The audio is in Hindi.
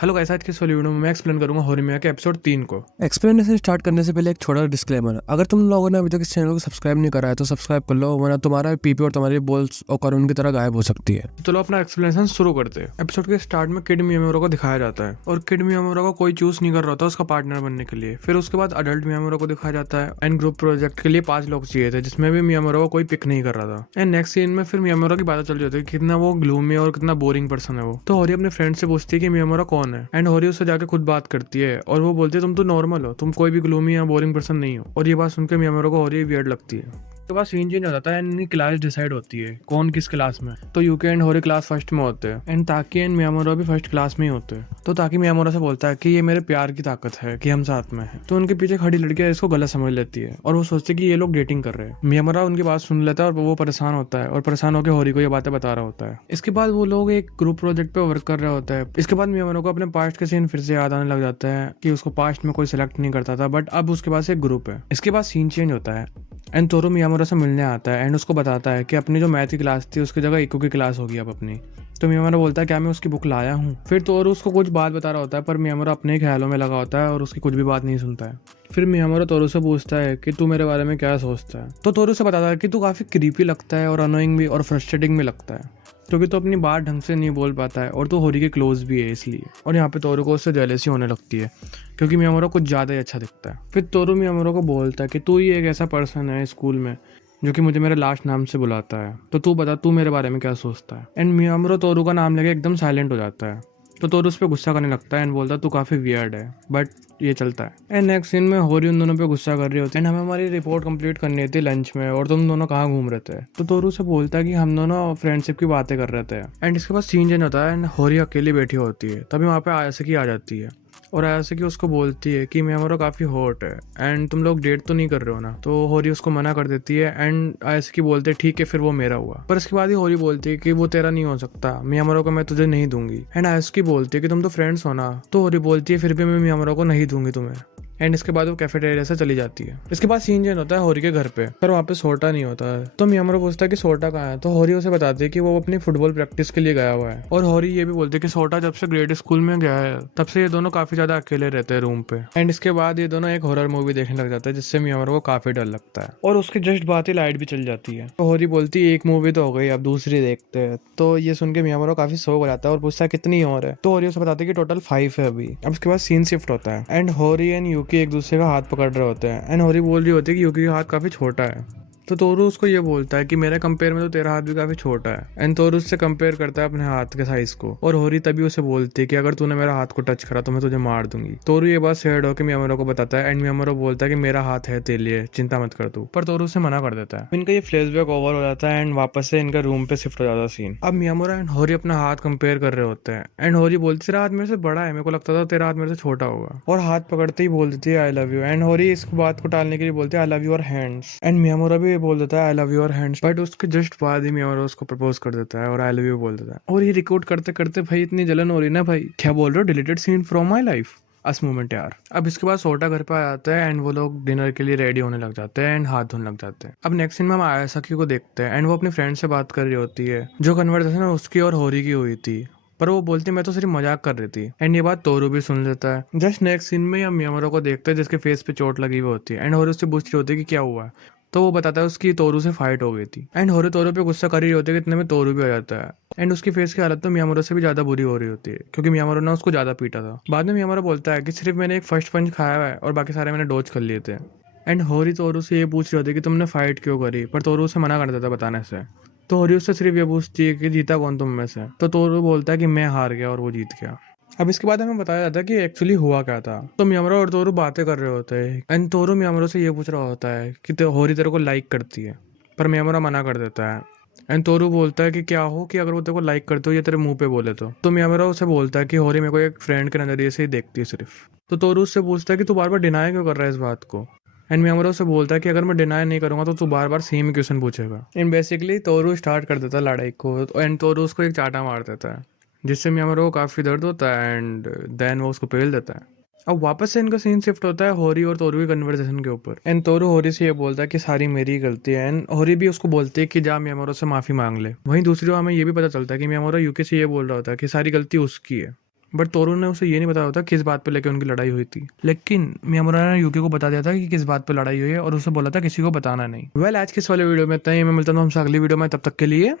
हेलो गाइस, आज के इस वीडियो में मैं एक्सप्लेन करूंगा होरीमिया के एपिसोड 3 को। एक्सप्लेनेशन स्टार्ट करने से पहले एक छोटा डिस्क्लेमर। अगर तुम लोगों ने अभी तक इस चैनल को सब्सक्राइब नहीं करा है तो सब्सक्राइब कर लो, वरना तुम्हारा पीपी और तुम्हारी बॉल्स और कानून की तरह गायब हो सकती है। तो चलो अपना एक्सप्लेनेशन शुरू करते हैं। एपिसोड के स्टार्ट में किड मियामोरो को दिखाया जाता है और किड मियामोरो को कोई चूज नहीं कर रहा था उसका पार्टनर बनने के लिए। फिर उसके बाद अडल्ट मियामोरो को दिखाया जाता है एंड ग्रुप प्रोजेक्ट के लिए 5 लोग चाहिए थे, जिसमें भी मियामोरो को कोई पिक नहीं कर रहा था। एंड नेक्स्ट सीन में फिर मियामोरो की बात चल रही होती है कितना वो ग्लूमी और कितना बोरिंग पर्सन है वो। तो होरी अपने फ्रेंड से पूछती है कि मियामोरो कौन है एंड होरी उससे जाके खुद बात करती है और वो बोलती है तुम तो नॉर्मल हो, तुम कोई भी ग्लूमी या बोरिंग पर्सन नहीं हो। और ये बात सुनकर मियामोरो को होरी वियर्ड लगती है। उसके बाद सीन चेंज हो जाता है एंड इनकी क्लास डिसाइड होती है कौन किस क्लास में। तो यूके एंड होरी क्लास फर्स्ट में होते हैं एंड ताकि एंड मियामोरो भी फर्स्ट क्लास में ही होते हैं। तो ताकि मियामोरो से बोलता है कि ये मेरे प्यार की ताकत है कि हम साथ में हैं। तो उनके पीछे खड़ी लड़कियां इसको गलत समझ लेती है और वो सोचती है कि ये लोग डेटिंग कर रहे हैं। मियामोरो उनकी बात सुन लेता है और वो परेशान होता है और परेशान होकर होरी को ये बातें बता रहा होता है। इसके बाद वो लोग एक ग्रुप प्रोजेक्ट पे वर्क कर रहे होते हैं। इसके बाद मियामोरो को अपने पास्ट के सीन फिर से याद आने लग जाता है कि उसको पास्ट में कोई सिलेक्ट नहीं करता था, बट अब उसके पास एक ग्रुप है। इसके बाद सीन चेंज होता है एंड तोरू मियामोरो से मिलने आता है एंड उसको बताता है कि अपनी जो मैथ की क्लास थी उसकी जगह इको की क्लास होगी अब अपनी। तो मियामोरो बोलता है क्या मैं उसकी बुक लाया हूँ। फिर तोरू उसको कुछ बात बता रहा होता है पर मियामोरो अपने ही ख्यालों में लगा होता है और उसकी कुछ भी बात नहीं सुनता है। फिर मियामोरो तोरू से पूछता है कि तू मेरे बारे में क्या सोचता है। तो तोरू से बताता है कि तू काफी क्रीपी लगता है और अनोइंग भी और फ्रस्ट्रेटिंग भी लगता है, क्योंकि तो अपनी बात ढंग से नहीं बोल पाता है और तो होरी के क्लोज भी है इसलिए। और यहाँ पे तोरू को उससे जेलसी होने लगती है क्योंकि मियामोरो कुछ ज़्यादा ही अच्छा दिखता है। फिर तोरू मियामोरो को बोलता है कि तू ही एक ऐसा पर्सन है स्कूल में जो कि मुझे मेरे लास्ट नाम से बुलाता है, तो तू बता तू मेरे बारे में क्या सोचता है। एंड मियामोरो तोरू का नाम लेके एकदम साइलेंट हो जाता है। तो तोरू उस पर गुस्सा करने लगता है एंड बोलता है तू काफ़ी वियर्ड है, बट ये चलता है। एंड नेक्स्ट सीन में होरी उन दोनों पे गुस्सा कर रही होती है एंड हमें हमारी रिपोर्ट कंप्लीट करनी थी लंच में और तुम दोनों कहाँ घूम रहे थे। तो तोरू से बोलता है कि हम दोनों फ्रेंडशिप की बातें कर रहे थे। एंड इसके बाद सीन चेंज होता है एंड होरी अकेली बैठी होती है। तभी वहाँ पे आयासेकी आ जाती है और आयासेकी उसको बोलती है कि मियामोरो काफ़ी हॉट है एंड तुम लोग डेट तो नहीं कर रहे हो ना। तो होरी उसको मना कर देती है एंड आयासेकी बोलते ठीक है फिर वो मेरा हुआ। पर इसके बाद ही होरी बोलती है कि वो तेरा नहीं हो सकता, मियामोरो को मैं तुझे नहीं दूंगी। एंड आयासेकी बोलती है कि तुम तो फ्रेंड्स हो ना। तो होरी बोलती है फिर भी मैं मियामोरो को नहीं दूंगी तुम्हें। एंड इसके बाद वो कैफेटेरिया से चली जाती है। इसके बाद सीन चेंज होता है होरी के घर पे, पर वहाँ पे सोटा नहीं होता है। तो मियामोरो पूछता है कि सोटा कहाँ है। तो होरी उसे बताती है कि वो अपनी फुटबॉल प्रैक्टिस के लिए गया हुआ है। और होरी ये भी बोलती है कि सोटा जब से ग्रेड स्कूल में गया है तब से ये दोनों काफी ज्यादा अकेले रहते हैं रूम पे। एंड इसके बाद ये दोनों एक हॉरर मूवी देखने लग जाते हैं जिससे मियामोरो को काफी डर लगता है और उसके जस्ट बाद ही लाइट भी चल जाती है। तो होरी बोलती है एक मूवी तो हो गई, अब दूसरी देखते हैं। तो ये सुन के मियामोरो काफी शौक हो जाता है और पूछता है कितनी और है। तो होरी उसे बताती है कि टोटल 5 है अभी। अब उसके बाद सीन शिफ्ट होता है एंड होरी एंड यूकी एक दूसरे का हाथ पकड़ रहे होते हैं एंड होरी बोल रही होती है कि यूकी का हाथ काफी छोटा है। तो तोरू उसको ये बोलता है कि मेरे कंपेयर में तो तेरा हाथ भी काफी छोटा है। एंड तोरू उससे कंपेयर करता है अपने हाथ के साइज को और होरी तभी उसे बोलती है कि अगर तूने मेरा हाथ को टच करा तो मैं तुझे मार दूंगी। तोरू ये बात सैड होकर मियामोरो को बताता है एंड मियामोरो बोलता है कि मेरा हाथ है तेरे लिए, चिंता मत कर तू। पर तोरू उसे मना कर देता है। इनका ये फ्लैशबैक ओवर हो जाता है एंड वापस से इनका रूम पे शिफ्ट हो जाता है सीन। अब मियामोरो एंड होरी अपना हाथ कंपेयर कर रहे होते हैं एंड होरी बोलती तेरा हाथ मेरे से बड़ा है, मेरे को लगता था तेरा हाथ मेरे से छोटा होगा। और हाथ पकड़ते ही बोल देती है आई लव यू। एंड होरी इस बात को टालने के लिए बोलते हैं I love your hands. And मियामोरो भी बोल देता है I love your hands, but उसके जस्ट बाद ही मियामोरो उसको प्रपोज कर देता है और आई लव यू बोल देता है। और ये रिकॉर्ड करते करते भाई इतनी जलन हो रही ना, भाई क्या बोल रहे हो, deleted scene from my life us moment यार। अब इसके बाद सोटा घर पे आ जाता है एंड वो लोग डिनर के लिए रेडी होने लग जाते हैं एंड हाथ धोने लग जाते हैं। अब नेक्स्ट सीन में हम आयासाकी को देखते हैं एंड वो अपनी फ्रेंड से बात कर रही होती है जो कन्वर्सेशन उसकी और होरी की हुई थी, पर वो बोलती मैं तो सिर्फ मजाक कर रही थी। एंड ये बात तोरू भी सुन लेता है। जस्ट नेक्स्ट सीन में हम मियामोरो को देखते हैं जिसके फेस पे चोट लगी हुई होती है एंड होरी उससे पूछ रही होती है कि क्या हुआ है। तो वो बताता है उसकी तोरू से फाइट हो गई थी एंड होरी तोरू पे गुस्सा कर रही होती है कि इतने में तोरू भी आ जाता है एंड उसकी फेस की हालत तो मियामोरो से भी ज्यादा बुरी हो रही होती है क्योंकि मियामोरो ने उसको ज्यादा पीटा था। बाद में मियामोरो बोलता है कि सिर्फ मैंने एक फर्स्ट पंच खाया हुआ है और बाकी सारे मैंने डोज कर लिए थे। एंड होरी तोरू से ये पूछ रही होती है कि तुमने फाइट क्यों करी, पर तोरू उसे मना कर देता बताने से। तो होरी उससे सिर्फ ये पूछती है कि जीता कौन तुम में से। तो तोरू बोलता है कि मैं हार गया और वो जीत गया। अब इसके बाद हमें बताया जाता है कि एक्चुअली हुआ क्या था। तो मियामोरो और तोरू बातें कर रहे होते हैं एंड तोरू मियामोरो से ये पूछ रहा होता है कि होरी तेरे को लाइक करती है, पर मियामोरो मना कर देता है। एंड तोरू बोलता है कि क्या हो कि अगर वो तेरे को लाइक करते हो ये तेरे मुंह पे बोले तो मियामोरो उसे बोलता है कि होरी मेरे को एक फ्रेंड के नजरिए से ही देखती है सिर्फ। तो तोरू उससे पूछता है कि तू बार बार डिनाई क्यों कर रहा है इस बात को। एंड मियामोरो से बोलता है कि अगर मैं डिनाई नहीं करूंगा तो तू बार बार सेम क्वेश्चन पूछेगा। एंड बेसिकली तोरू स्टार्ट कर देता है लड़ाई को एंड तोरू उसको एक चाटा मार देता है जिससे मियामोरो को काफी दर्द होता है एंड देन वो उसको पेल देता है। अब वापस से इनका सीन शिफ्ट होता है होरी और तोरू की कन्वर्सेशन के ऊपर एंड तोरू होरी से ये बोलता है कि सारी मेरी ही गलती है एंड होरी भी उसको बोलती है कि जा मियामोरो से माफी मांग ले। वहीं दूसरी ओर हमें ये भी पता चलता है कि मियामोरो यूके से ये बोल रहा होता है कि सारी गलती उसकी है। बट तोरू ने उसे ये नहीं बताया होता किस बात पे लेके उनकी लड़ाई हुई थी। लेकिन मियामुरा ने यूकी को बता दिया था कि किस बात पे लड़ाई हुई है और उसे बोला था किसी को बताना नहीं। वेल आज के इस वाले वीडियो में इतना ही। मैं मिलता हूँ हमसे अगली वीडियो में, तब तक के लिए